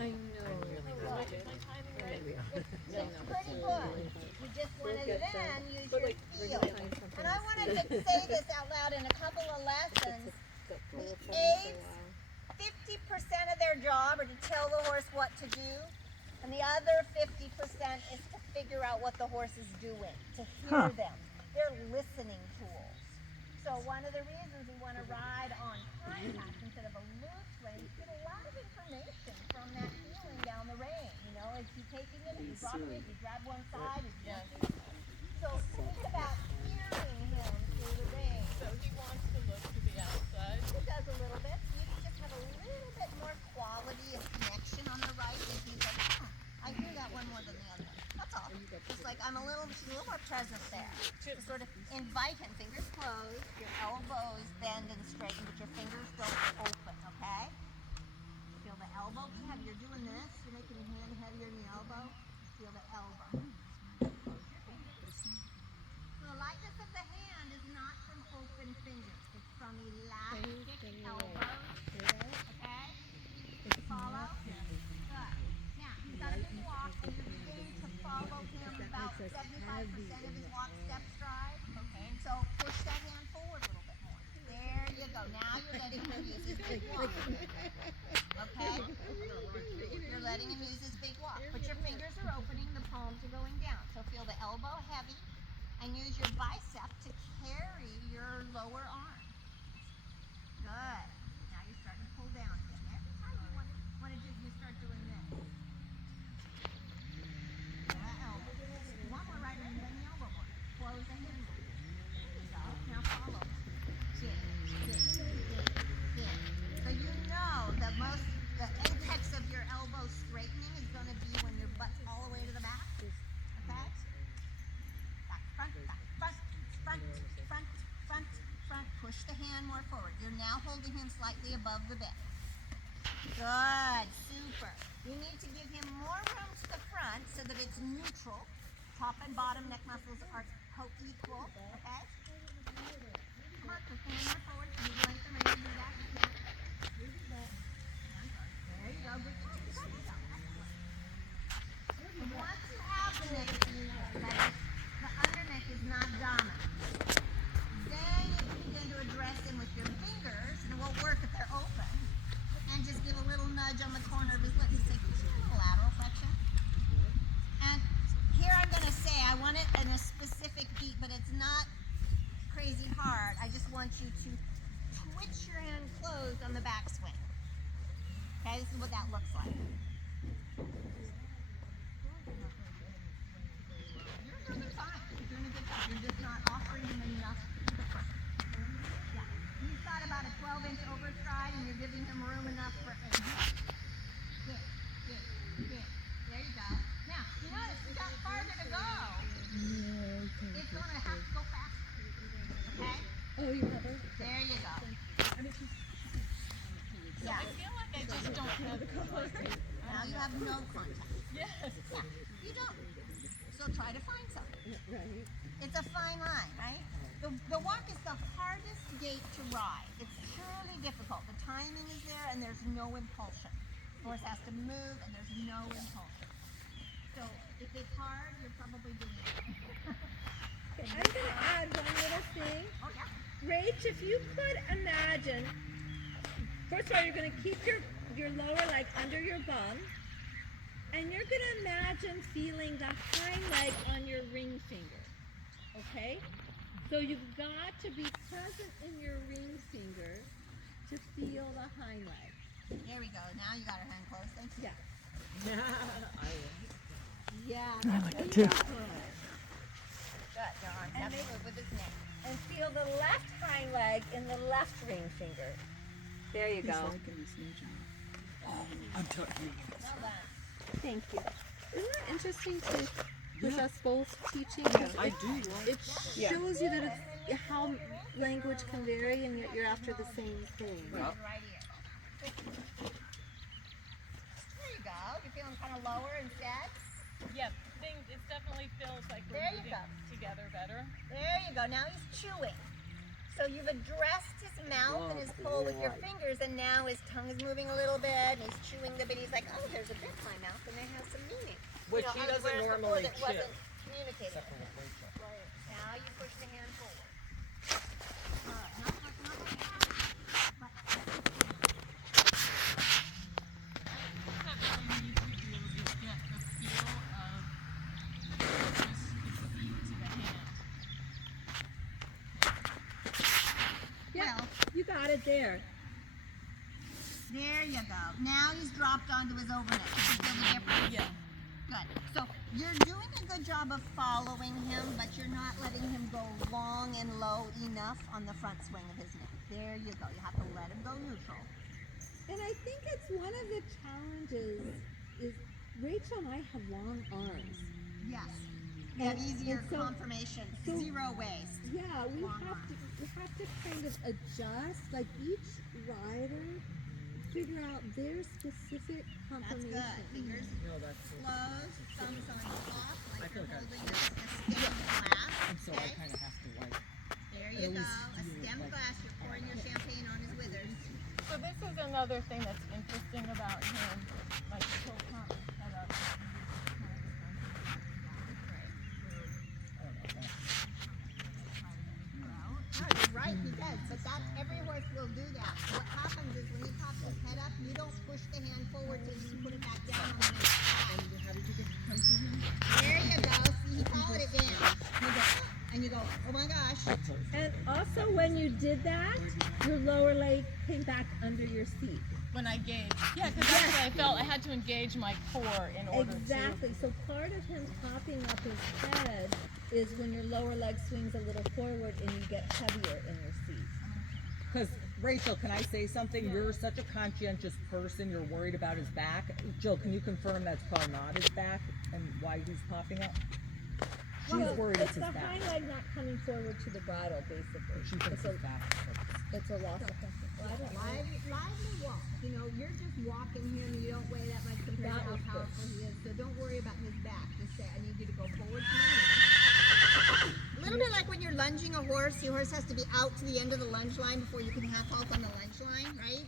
I know. It's pretty good. You just want to then use your feel. And I wanted to say this out loud in a couple of lessons. The aides, 50% of their job are to tell the horse what to do, and the other 50% is to figure out what the horse is doing, to hear them. They're listening tools. So one of the reasons we want to ride on contact instead of a loose rein, you get a lot of information from that feeling down the rein. You know, is he taking it? Is he dropping it? Is he grab one side? Is he so think about hearing him through the rein. So he wants to look to the outside. He does a little bit. You can just have a little bit more quality of connection on the right. If he's like, I hear that one more than the other. That's all. Just like I'm a little more present there. To sort of invite him. Fingers closed. Your elbows bend and straighten, but your fingers don't open. Okay? Feel the elbow be heavy. You're doing this. You're making your hand heavier in the elbow. Feel the elbow. The lightness of the hand is not from open fingers. It's from elastic elbows. Okay? Follow? Good. Now, he's got a big walk, and you're beginning to follow him about 75% of his walk step stride. Okay. So push that hand forward a little bit more. There you go. Now you're letting him use his big walk. Okay? You're letting him use his big walk. But your fingers are opening, the palms are going down. So feel the elbow heavy. And use your bicep to carry your lower arm. Good. Now you're starting to pull down again. Every time you want to do, you start doing this. That elbow. One more right there, then the elbow more. Close the hand more. There you go. Now follow. Dig, dig, dig, dig. So you know the apex of your elbow straightening is going to be when your butt's all the way to the back. Okay? Front, front, front, front, front, front. Push the hand more forward. You're now holding him slightly above the bit. Good, super. You need to give him more room to the front so that it's neutral. Top and bottom neck muscles are co-equal, okay? Come on, push the hand more forward. Can you lengthen the rein and do that? There you go. Good job. And once you have the neck, the underneck is not dominant. Then you can begin to address him with your fingers, and it won't work if they're open. And just give a little nudge on the corner of his lips. Say, lateral flexion. And here I'm going to say, I want it in a specific beat, but it's not crazy hard. I just want you to twitch your hand closed on the backswing. Okay, this is what that looks like. You're doing fine. You're doing a good job. You're just not offering him enough to the front. Yeah. He's got about a 12-inch overstride, and you're giving him room enough for a hit. There you go. Now, you notice you got farther to go. It's going to have to go faster. Okay? Oh, you have her? There you go. Yeah. I feel like I just don't have contact. Now you have no contact. Yes. Yeah, you don't. So try to find something. Right. It's a fine line, right? The walk is the hardest gait to ride. It's truly difficult. The timing is there and there's no impulsion. The horse has to move and there's no impulsion. So if it's hard, you're probably doing it. Okay, I'm going to add one little thing. Oh, yeah. Rach, if you could imagine, first of all, you're going to keep your lower leg under your bum, and you're going to imagine feeling the hind leg on your ring finger, okay? So you've got to be present in your ring finger to feel the hind leg. Here we go. Now you got her hand closed. Thank you. Yeah. Yeah. I like it too. Good. Your arms have to move with his neck. And feel the left hind leg in the left ring finger. There you go. I'm talking. Well done. Thank you. Isn't that interesting to with us both teaching? I do. It shows you that it's how language can vary and yet you're after the same thing. Right here. There you go. You're feeling kind of lower instead. Yep. It definitely feels like we're There you moving go. together better. There you go. Now he's chewing. So you've addressed his mouth and his control with your fingers, and now his tongue is moving a little bit, and he's chewing the bit. He's like, oh, there's a bit in my mouth, and it has some meaning. Which he doesn't whereas before normally that chew. wasn't communicated. Now you push the hand forward. Not like that, but That really needs to do is get the feel of just the feet to the hand. Yeah, you got it there. there you go. Now he's dropped onto his overneck. You can feel the difference? Yeah. Good. So you're doing a good job of following him, but you're not letting him go long and low enough on the front swing of his neck. There you go. You have to let him go neutral. And I think it's one of the challenges is Rachel and I have long arms. Yes. You have easier and so- confirmation. so- Zero waste. Yeah, we Long have arms. to kind of adjust, like each rider figure out their specific That's confirmation. good. Fingers No, that's closed, thumbs on top, I like feel you're like holding a stem glass. and so I Okay? kind of have to like. There I you go. always A do it stem like- glass. You're pouring your champagne on his withers. So this is another thing that's interesting about him. Like he'll come head up. No, you're right, he does. But that every horse will do that. What happens is when he pops his head up, you don't push the hand forward till you put it back down on the next side. How did you get to come to him? There you go. See, he followed it down. You go, and you go, oh my gosh. And also when you did that, your lower leg came back under your seat. When I gauge. Yeah, because that's what I felt. I had to engage my core in order Exactly. So part of him popping up his head is when your lower leg swings a little forward and you get heavier in your seat. Because Rachel, can I say something? You're such a conscientious person. You're worried about his back. Jill, can you confirm that's probably not his back and why he's popping up? She's Well, worried it's it's his the back. hind leg not coming forward to the brattle, basically. She thinks It's a, his back. it's a loss of function. Well, I don't know. Lively walk. You know, you're just walking him. You don't weigh that much compared That to was how good. powerful he is. So don't worry about his back. Just say, I need you to go forward to me. A little bit like when you're lunging a horse. Your horse has to be out to the end of the lunge line before you can half halt on the lunge line, right?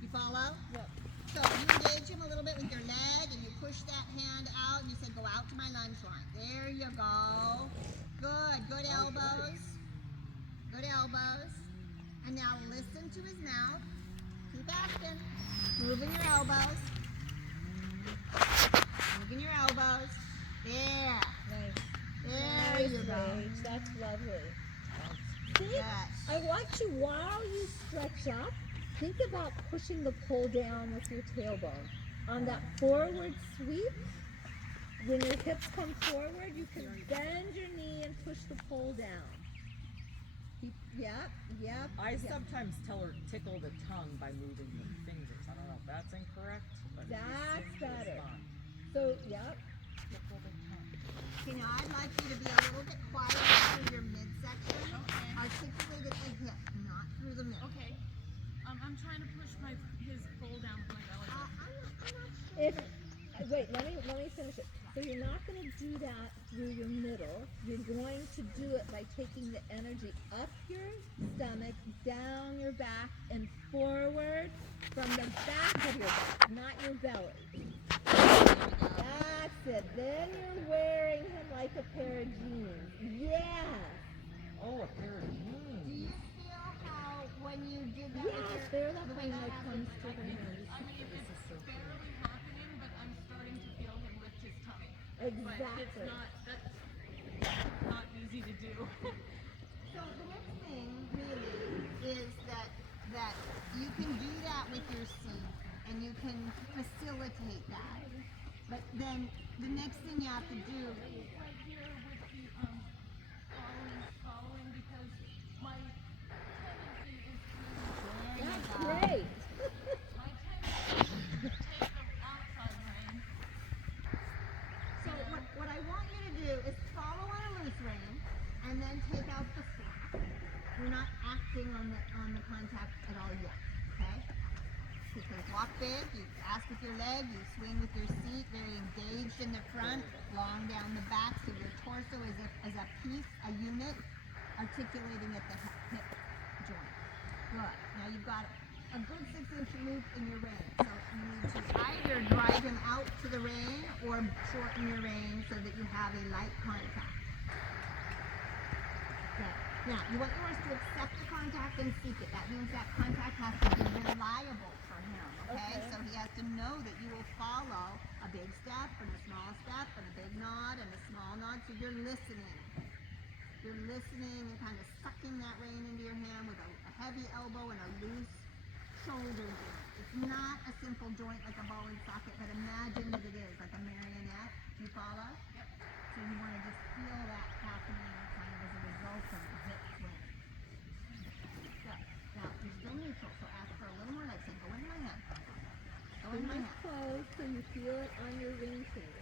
You follow? Yep. So you engage him a little bit with your leg and you push that hand out and you say, go out to my lunge line. There you go. Good. Good elbows. Good elbows. And now listen to his mouth. Keep asking. Moving your elbows. Moving your elbows. There. Nice. There you go. Paige. That's lovely. See, Yes. I want you, while you stretch up, think about pushing the pole down with your tailbone. On that forward sweep, when your hips come forward, you can bend your knee and push the pole down. Yep. I sometimes tell her tickle the tongue by moving the fingers. I don't know if that's incorrect, but it just That's seems to better. respond. So, yep. Tickle the tongue. Okay, now I'd like you to be a little bit quieter through your midsection. Okay. Articulate at the hip, not through the middle. Okay. I'm trying to push his bowl down with my belly. I'm not sure. If wait, let me finish it. So you're not going to do that through your middle. You're going to do it by taking the energy up your stomach, down your back, and forward from the back of your back, not your belly. That's it. Then you're wearing him like a pair of jeans. Yes. Oh, a pair of Do jeans. you feel how when you did that Yes, with there your, that the way thing that that happens? comes to the hand. I mean, it's barely happening, but I'm starting to feel him lift his tummy. But it's Exactly. that's not easy to do. So the next thing really is that you can do that with your seat and you can facilitate that. But then the next thing you have to do Right here with the following because my tendency is to That's great. my tendency is to take the outside rein. So what I want you to do is follow on a loose rein and then take out the slack. You're not acting on the contact at all yet, okay? Because walk big, you ask with your leg, you swing with your seat, very engaged in the front, long down the back, so your torso is a piece, a unit, articulating at the hip joint. Good. Now you've got a good 6-inch loop in your rein. So you need to either drive him out to the rein or shorten your rein so that you have a light contact. Okay. Now you want yours to accept the contact and seek it. That means that contact has to be reliable for him. Okay? So he has to know that you will follow a big step and a small step and a big nod and a small nod. So you're listening. You're listening and kind of sucking that rein into your hand with a heavy elbow and a loose shoulder joint. It's not a simple joint like a ball and socket, but imagine that it is, like a marionette. Do you follow? Yep. So you want to just feel that happening kind of as a result of the hip swing. So, now you're still neutral, so ask for a little more leg. Say, go into my hand. Go into my hand. Close so you feel it on your ring finger.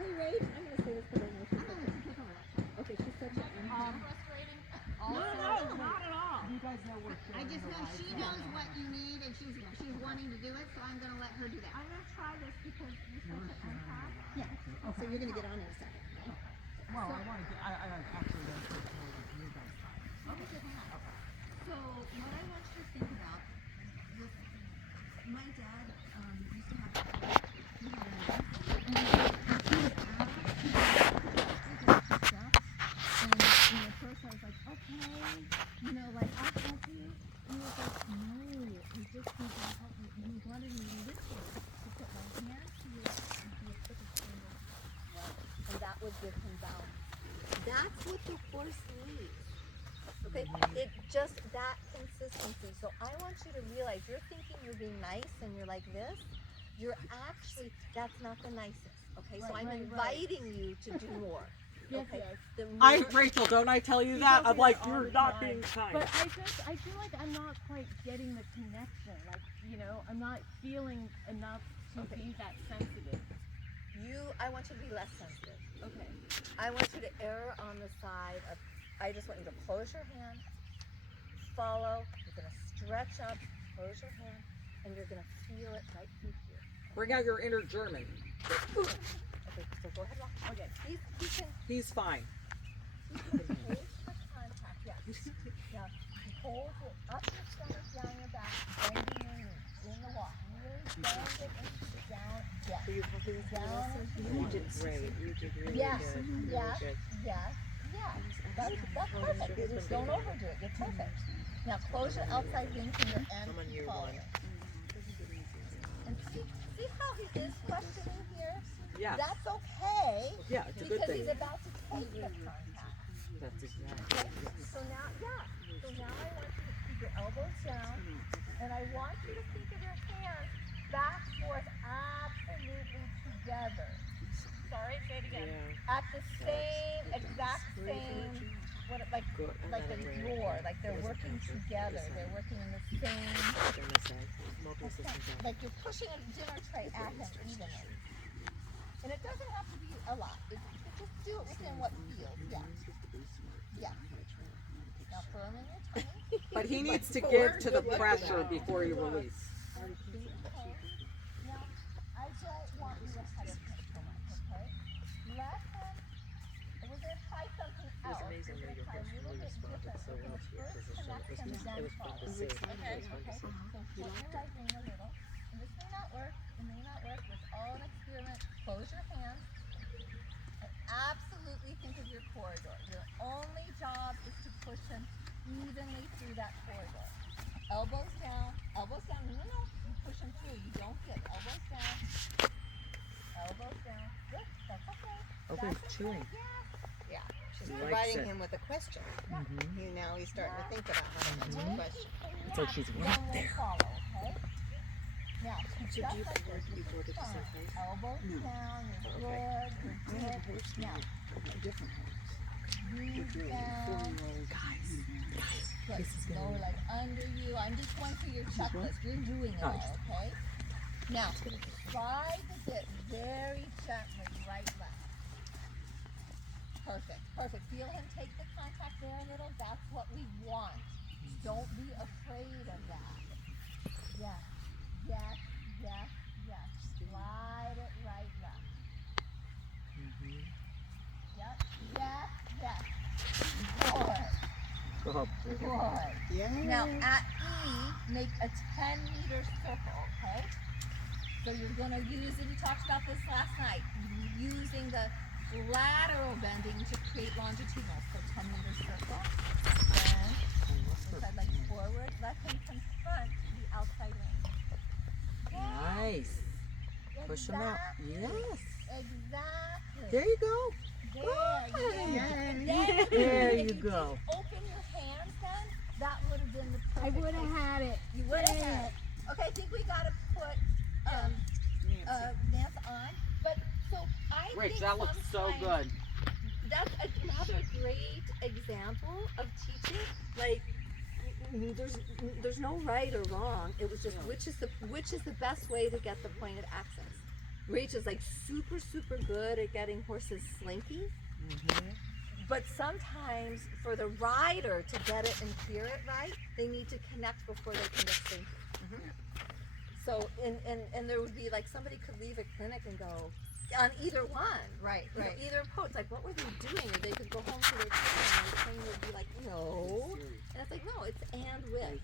Hey, Rach, I'm going to say this because I know she's I'm going to let you take over that side. okay. She's such a Frustrating. no, not at all. You guys know we're I sharing just the know live she chat. knows what you need and she's wanting to do it, so I'm going to let her do that. I'm going to try this because you're such an empath. Yeah. So you're going to get on in a second. Well, I want to get, I actually don't think more like you guys. So what I want you to think about this, my dad used to have, he had a knife, and he would stuff, and at first I was like, okay, like I'll help you, and he was like, no, I just need you to help me, and he wanted me literally to put my hand here and do a quick finger, and that would give him balance. That's what the horse needs. Okay, it just that consistency. So I want you to realize you're thinking you're being nice and you're like this. You're actually, that's not the nicest. Okay, so I'm inviting you to do more. Okay, the more, Rachel, don't I tell you that? I'm like, you're not being kind. But I feel like I'm not quite getting the connection. Like, I'm not feeling enough to be that sensitive. I want you to be less sensitive. Okay. I want you to err on the side of, I just want you to close your hand, follow, you're going to stretch up, close your hand, and you're going to feel it right through here. Bring out your inner German. Okay, so go ahead, walk. Okay, He's fine. he can hold the contact, yes. Now, hold it up your stomach, down your back, bending your knees in the walk. Really bend it and down, yes. Are you happy with Down this? into You did great. You did really Yes, good. Really yes, good. yes, yes. That's perfect. Just don't overdo it. You're perfect. Now close your outside ring finger and I'm on year follow. one. And see how he is questioning here? Yeah. That's okay. Yeah, it's a good Because thing. he's about to take the contact. That's exactly. Okay? So now, So now I want you to keep your elbows down, and I want you to think of your hands back, forth, absolutely together. Sorry, say it again. Yeah. At the same, exact same, like Good. like a drawer, like they're working together. They're working in the same, On this side. Multiple systems on. like you're pushing a dinner tray at him evenly. And it doesn't have to be a lot. Just do it within what feels. Yeah. Yeah. Now firm in your tummy. But he needs to give to the pressure before you release. Now, I don't want you ahead of him so much, okay? Let him, we're going to try something else. amazing We're that going to try your a little bit horse different. really We're responded going to so well first because connect him, it then was fun follow. to see. Okay. It was fun to see. So flip your right wing a little. And this may not work, it may not work. It's all an experiment. Close your hands. And absolutely think of your corridor. Your only job is to push him evenly through that corridor. Elbows down. Elbows down. No. You push him through. You don't get elbows down. Elbows down. Good. That's okay. Oh, That's he's chewing. Yes. Yeah, she's He likes providing it. him with a question. Now he's starting to think about how to answer the question. It's like she's Then right we'll there. follow, okay? Now, So just do you like prefer this. you brought it to some place? Elbows down, you're good, you're good. Now, knees down. Good. Lower leg under you. I'm just going through your checklist. You're doing it all, okay? Now, slide the bit very gently, right, left. Perfect, perfect. Feel him take the contact there a little. That's what we want. Don't be afraid of that. Yes, yes, yes, yes. Slide it right, left. Yep, yes, yes. Oh, Good. Yeah. Now at E, make a 10-meter circle, okay? So you're gonna use, and we talked about this last night, using the lateral bending to create longitudinal. So 10-meter circle. Then inside leg forward, let him confront the outside ring. nice. Push him out. Exactly. Yes. Exactly. There you go. There you go. And then There if you go. didn't open your hands then, that would have been the perfect. I would have place. had it. You would have had it. Okay, I think we gotta put Nance on. But so I Rich, think that looks so sometimes good. That's another great example of teaching. Like there's no right or wrong. It was just which is the best way to get the point of access. Rach is like super good at getting horses slinky. But sometimes for the rider to get it and hear it right, they need to connect before they can get slinky. So and there would be like somebody could leave a clinic and go on either one. Right, You know, right. either approach, like what were they doing? Or they could go home to their children and the trainer would be like, no. And it's like, no, it's and with.